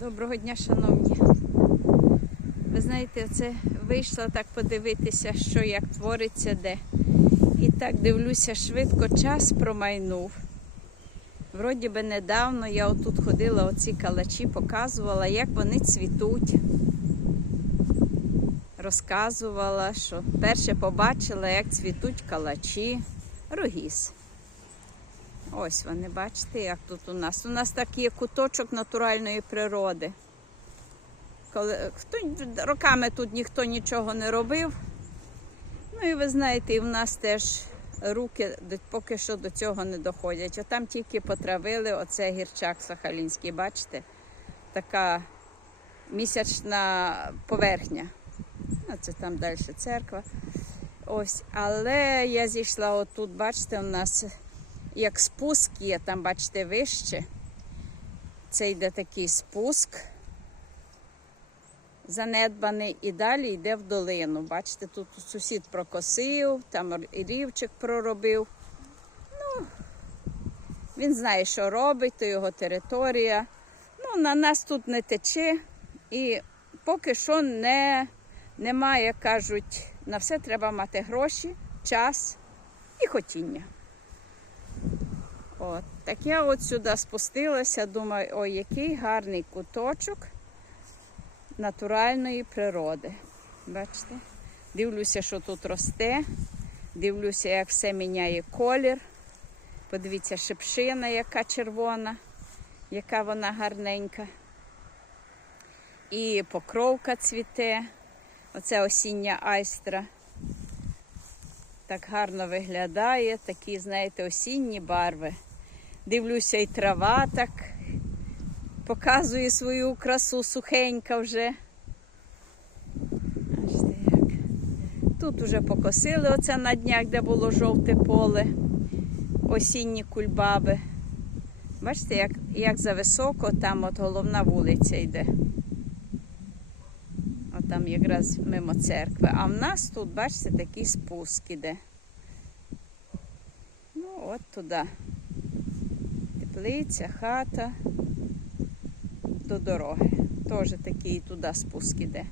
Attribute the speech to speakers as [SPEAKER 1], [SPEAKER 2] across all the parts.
[SPEAKER 1] Доброго дня, шановні. Ви знаєте, це вийшла так подивитися, що як твориться де. І так дивлюся, швидко час промайнув. Вроді би недавно я отут ходила, оці калачі, показувала, як вони цвітуть. Розказувала, що перше побачила, як цвітуть калачі, рогіз. Ось вони, бачите, як тут у нас. У нас так є куточок натуральної природи. Коли роками тут ніхто нічого не робив. Ну і ви знаєте, і в нас теж руки поки що до цього не доходять. Отам тільки потравили оце гірчак сахалінський, бачите? Така місячна поверхня. Ну, це там далі церква. Ось, але я зійшла отут, бачите, у нас як спуск є, там, бачите, вище. Це йде такий спуск занедбаний і далі йде в долину. Бачите, тут сусід прокосив, там рівчик проробив. Ну, він знає, що робить, то його територія. Ну, на нас тут не тече і поки що не, немає, кажуть, на все треба мати гроші, час і хотіння. От. Так я от сюди спустилася, думаю, ой, який гарний куточок натуральної природи. Бачите? Дивлюся, що тут росте. Дивлюся, як все міняє колір. Подивіться, шипшина, яка червона, яка вона гарненька. І покровка цвіте. Оце осіння айстра. Так гарно виглядає, такі, знаєте, осінні барви. Дивлюся, і трава так показує свою красу сухенька вже. Тут вже покосили оце на днях, де було жовте поле, осінні кульбаби. Бачите, як, як зависоко там от головна вулиця йде. От там якраз мимо церкви. А в нас тут, бачите, такий спуск іде. Ну, от туди. Теплиця, хата до дороги. Теж такий туди спуск іде.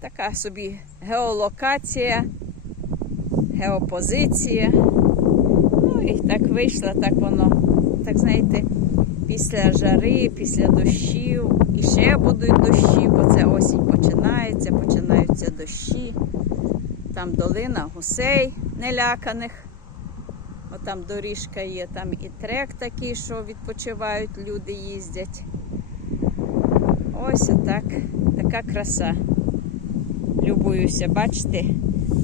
[SPEAKER 1] Така собі геолокація, геопозиція. Ну і так вийшло, так воно, так знаєте, після жари, після дощів. І ще будуть дощі, бо це осінь починається, починаються дощі. Там долина гусей неляканих. Отам доріжка є, там і трек такий, що відпочивають, люди їздять. Ось отак, така краса. Любуюся, бачите,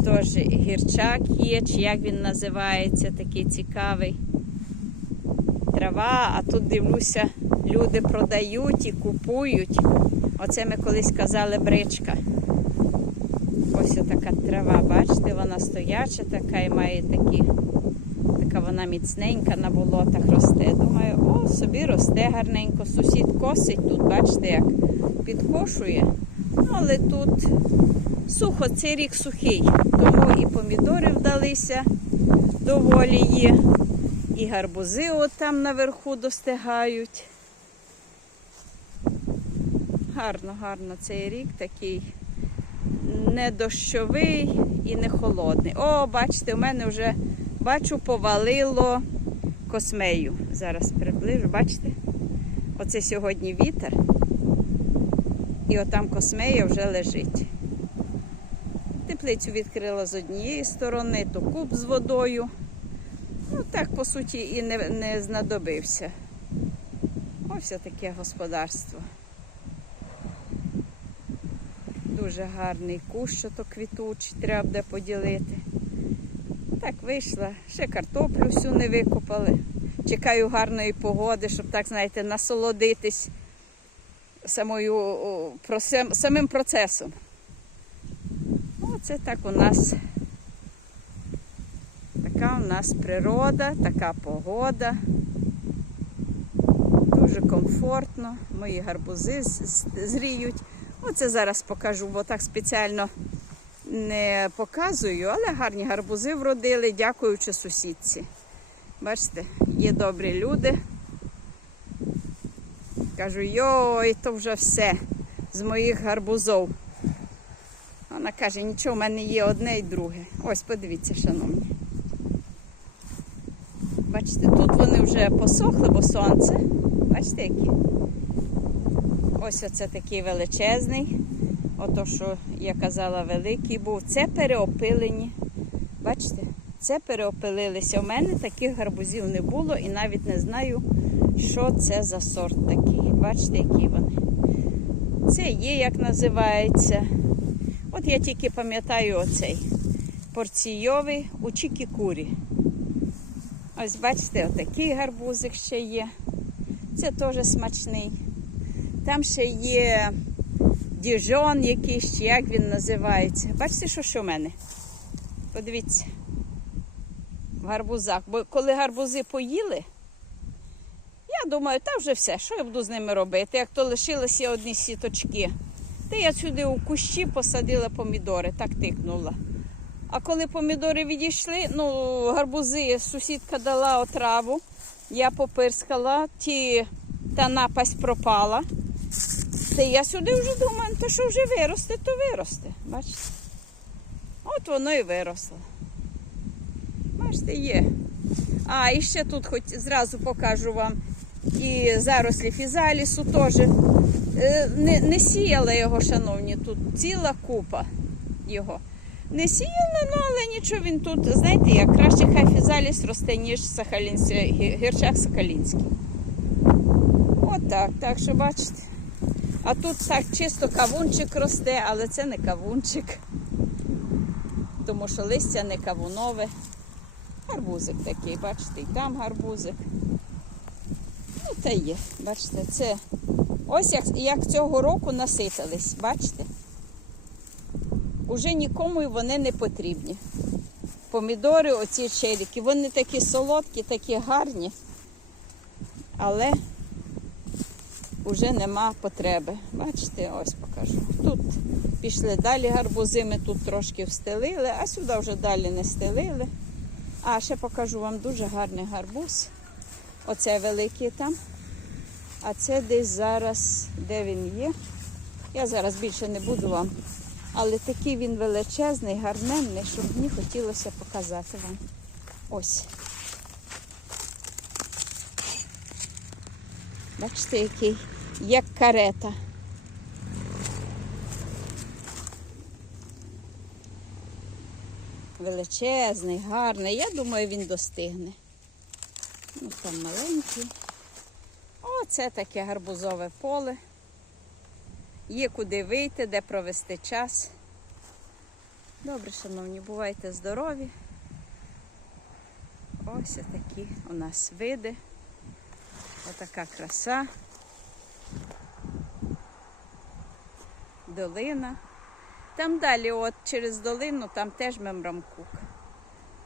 [SPEAKER 1] теж гірчак є, чи як він називається, такий цікавий. Трава, а тут дивлюся, люди продають і купують. Оце ми колись казали бричка. Ось така трава, бачите, вона стояча така і має такі, така вона міцненька на болотах росте. Думаю, о, собі росте гарненько. Сусід косить тут, бачите, як підкошує. Ну, але тут сухо, цей рік сухий, тому і помідори вдалися доволі є. І гарбузи от там наверху достигають. Гарно, гарно цей рік такий не дощовий і не холодний. О, бачите, у мене вже бачу, повалило космею. Зараз приближу, бачите? Оце сьогодні вітер. І отам космея вже лежить. Теплицю відкрила з однієї сторони, то куб з водою. Ну, так, по суті, і не, не знадобився. Ось таке господарство. Дуже гарний кущ, що то квітучий, треба буде поділити. Так вийшла, ще картоплю всю не викопали. Чекаю гарної погоди, щоб так, знаєте, насолодитись самою, самим процесом. Оце так у нас. Така у нас природа, така погода. Дуже комфортно. Мої гарбузи зріють. Оце зараз покажу, бо так спеціально не показую, але гарні гарбузи вродили, дякуючи сусідці. Бачите, є добрі люди. Кажу, йой, то вже все з моїх гарбузов. Вона каже, нічого, в мене є одне і друге. Ось, подивіться, шановні. Бачите, тут вони вже посохли, бо сонце. Бачите, які? Ось оце такий величезний. Ото, що я казала, великий був. Це переопилені. Бачите? Це переопилилися. У мене таких гарбузів не було і навіть не знаю, що це за сорт такий. Бачите, які вони. Це є, як називається. От я тільки пам'ятаю оцей порційовий у Чікікурі. Ось бачите, отакий гарбузик ще є. Це теж смачний. Там ще є діжон якийсь, чи як він називається. Бачите, що ще в мене? Подивіться. В гарбузах. Бо коли гарбузи поїли, я думаю, та вже все, що я буду з ними робити? Як то лишилися одні сіточки. Та я сюди у кущі посадила помідори, так тикнула. А коли помідори відійшли, ну, гарбузи сусідка дала отраву, я попирскала, ті, та напасть пропала. Та я сюди вже думаю, то що вже виросте, то виросте. Бачите? От воно і виросло. Бачите, є. А, і ще тут хоч зразу покажу вам і зарослі фізалісу теж. Е, Не, не сіяла його, шановні, тут ціла купа його. Не сіяла, ну але нічого він тут, знаєте, як краще хай фізаліс росте, ніж гірчак сахалінський. От так, так що бачите. А тут так чисто кавунчик росте, але це не кавунчик. Тому що листя не кавунове. Гарбузик такий, бачите, і там гарбузик. Ну, та є, бачите, це ось як, як цього року наситились, бачите? Уже нікому вони не потрібні. Помідори, оці черіки, вони такі солодкі, такі гарні, але вже нема потреби. Бачите, ось покажу. Тут пішли далі гарбузи, ми тут трошки встелили, а сюди вже далі не стелили. А ще покажу вам дуже гарний гарбуз. Оце великий там. А це десь зараз, де він є. Я зараз більше не буду вам. Але такий він величезний, гарненний, щоб мені хотілося показати вам. Ось. Бачите, який, як карета. Величезний, гарний. Я думаю, він достигне. Ну, там маленький. Оце таке гарбузове поле. Є куди вийти, де провести час. Добре, шановні, бувайте здорові. Ось такі у нас види. Отака краса. Долина. Там далі, от через долину, там теж Мемрамкук.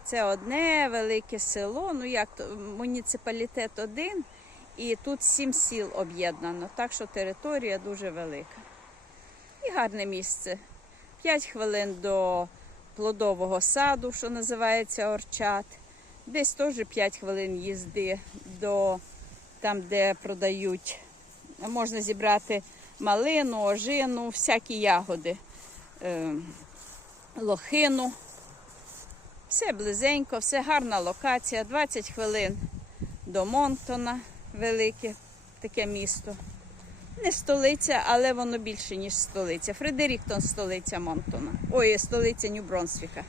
[SPEAKER 1] Це одне велике село, ну як то, муніципалітет один, і тут сім сіл об'єднано, так що територія дуже велика. І гарне місце. П'ять хвилин до плодового саду, що називається Орчат. Десь теж 5 хвилин їзди до там, де продають. Можна зібрати малину, ожину, всякі ягоди, е, лохину. Все близенько, все гарна локація. 20 хвилин до Монтона, велике таке місто. Не столиця, але воно більше, ніж столиця. Фредеріктон столиця Монтона. Ой, столиця Нью-Бронсвіка.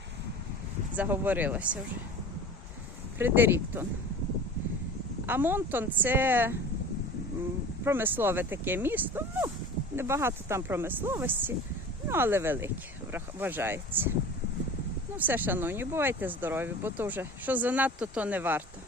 [SPEAKER 1] Заговорилася вже. Фредеріктон. А Монтон це промислове таке місто. Ну, небагато там промисловості, ну але велике, вважається. Ну, все, шановні, бувайте здорові, бо то вже що занадто, то не варто.